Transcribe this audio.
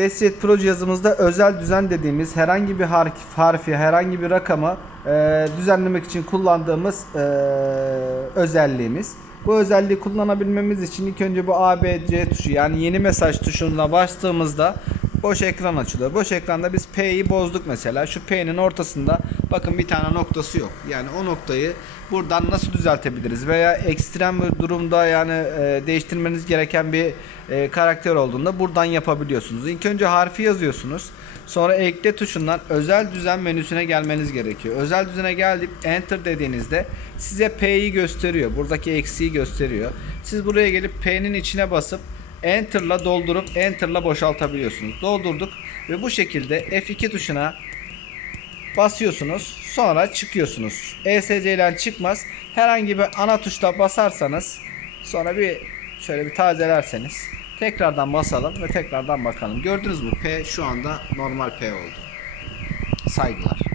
Desiyet Pro cihazımızda özel düzen dediğimiz herhangi bir harf, harfi, herhangi bir rakamı e, düzenlemek için kullandığımız e, özelliğimiz. Bu özelliği kullanabilmemiz için ilk önce bu A, B, C tuşu yani yeni mesaj tuşuna bastığımızda boş ekran açılıyor. Boş ekranda biz P'yi bozduk mesela. Şu P'nin ortasında bakın bir tane noktası yok. Yani o noktayı buradan nasıl düzeltebiliriz? Veya ekstrem bir durumda yani e, değiştirmeniz gereken bir e, karakter olduğunda buradan yapabiliyorsunuz. İlk önce harfi yazıyorsunuz. Sonra ekle tuşundan özel düzen menüsüne gelmeniz gerekiyor. Özel düzene gelip enter dediğinizde size P'yi gösteriyor. Buradaki eksiği gösteriyor. Siz buraya gelip P'nin içine basıp Enter'la doldurup Enter'la boşaltabiliyorsunuz. Doldurduk ve bu şekilde F2 tuşuna basıyorsunuz. Sonra çıkıyorsunuz. ESC ile çıkmaz. Herhangi bir ana tuşla basarsanız sonra bir şöyle bir tazelerseniz tekrardan basalım ve tekrardan bakalım. Gördünüz mü? P şu anda normal P oldu. Saygılar.